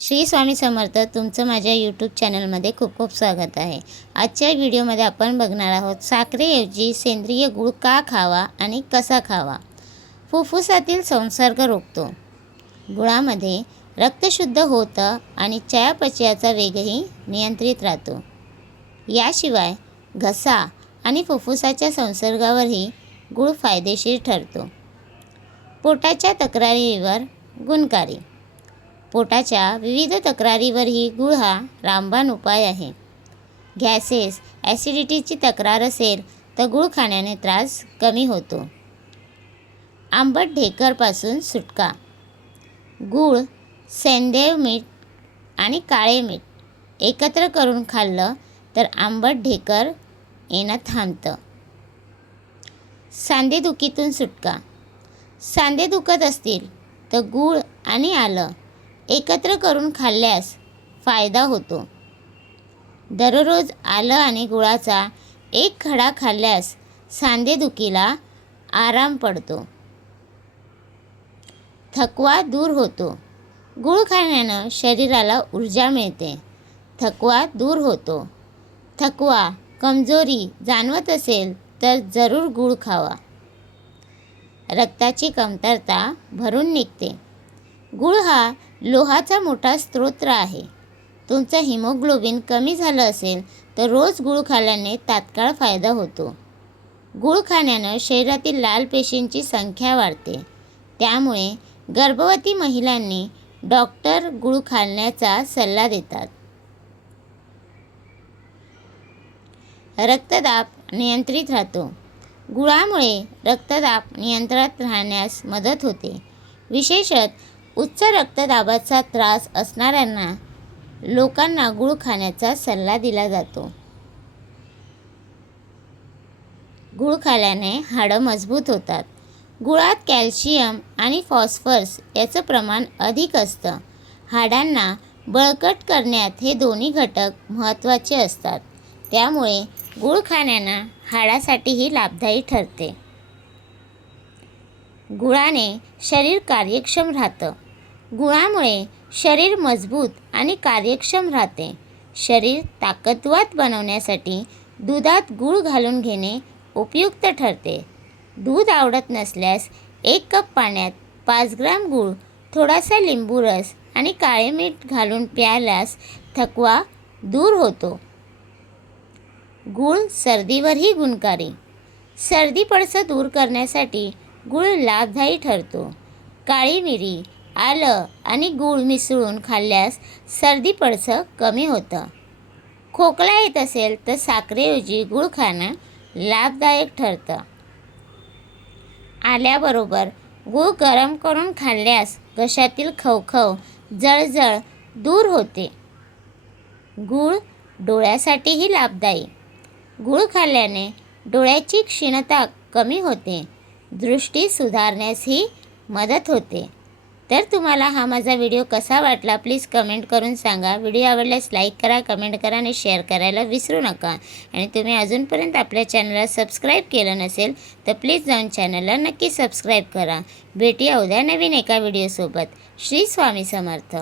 श्री स्वामी समर्थ तुमचं माझ्या यूट्यूब चॅनलमध्ये खूप खूप स्वागत आहे. आजच्या व्हिडिओमध्ये आपण बघणार आहोत साखरेऐवजी सेंद्रिय गूळ का खावा आणि कसा खावा? फुफ्फुसातील संसर्ग रोखतो. गुळामध्ये रक्त शुद्ध होतं आणि चयापचयाचा वेगही नियंत्रित राहतो. याशिवाय घसा आणि फुफ्फुसाच्या संसर्गावरही गूळ फायदेशीर ठरतो. पोटाच्या तक्रारीवर गुणकारी पोटाच्या विविध तक्रारीवरही गुळ हा रामबाण उपाय आहे. गॅसेस ॲसिडिटीची तक्रार असेल तर गुळ खाण्याने त्रास कमी होतो. आंबट ढेकरपासून सुटका. गूळ सेंदेव मीठ आणि काळे मीठ एकत्र करून खाल्लं तर आंबट ढेकर येणं थांबतं. सांधेदुखीतून सुटका. सांधे दुखत असतील तर गूळ आणि आलं एकत्र करून खाल्ल्यास फायदा होतो. दररोज आलं आणि गुळाचा एक खडा खाल्ल्यास सांधेदुखीला आराम पडतो. थकवा दूर होतो. गूळ खाण्यानं शरीराला ऊर्जा मिळते. थकवा दूर होतो. थकवा कमजोरी जाणवत असेल तर जरूर गूळ खावा. रक्ताची कमतरता भरून निघते. गूळ हा लोहाचा मोठा स्त्रोत्र आहे. तुमचं हिमोग्लोबिन कमी झालं असेल तर रोज गूळ खाल्ल्याने तात्काळ फायदा होतो. गूळ खाण्यानं शरीरातील लाल पेशींची संख्या वाढते. त्यामुळे गर्भवती महिलांनी डॉक्टर गूळ खाण्याचा सल्ला देतात. रक्तदाब नियंत्रित राहतो. गुळामुळे रक्तदाब नियंत्रणात राहण्यास मदत होते. विशेषत उच्च रक्तदाबाचा त्रास असणाऱ्यांना लोकांना गूळ खाण्याचा सल्ला दिला जातो. गूळ खाल्याने हाडं मजबूत होतात. गुळात कॅल्शियम आणि फॉस्फरस याचं प्रमाण अधिक असतं. हाडांना बळकट करण्यात हे दोन्ही घटक महत्त्वाचे असतात. त्यामुळे गूळ खाण्यानं हाडासाठीही लाभदायी ठरते. गुळाने शरीर कार्यक्षम राहतं. गुळामुळे शरीर मजबूत आणि कार्यक्षम राहते. शरीर ताकदवात बनवण्यासाठी दुधात गूळ घालून घेणे उपयुक्त ठरते. दूध आवडत नसल्यास एक कप पाण्यात पाच ग्राम गूळ थोडासा लिंबू रस आणि काळे मीठ घालून प्यायल्यास थकवा दूर होतो. गूळ सर्दीवरही गुणकारी. सर्दी पडसं दूर करण्यासाठी गूळ लाभदायी ठरतो. काळी मिरी आलं आणि गूळ मिसळून खाल्ल्यास सर्दी पडसं कमी होतं. खोकला येत असेल तर साखरेऐवजी गूळ खाणं लाभदायक ठरतं. आल्याबरोबर गूळ गरम करून खाल्ल्यास घशातील खवखव जळजळ दूर होते. गूळ डोळ्यासाठीही लाभदायी. गूळ खाल्ल्याने डोळ्याची क्षीणता कमी होते. दृष्टी सुधारण्यासही मदत होते. तर तुम्हाला हा माझा व्हिडिओ कसा वाटला प्लीज कमेंट करून सांगा. व्हिडिओ आवडल्यास लाईक करा कमेंट करा आणि शेअर करायला विसरू नका. आणि तुम्ही अजूनपर्यंत आपल्या चॅनलला सबस्क्राईब केलं नसेल तर प्लीज जाऊन चॅनलला नक्की सबस्क्राईब करा. भेटूया उद्या नवीन एका व्हिडिओसोबत श्री स्वामी समर्थ.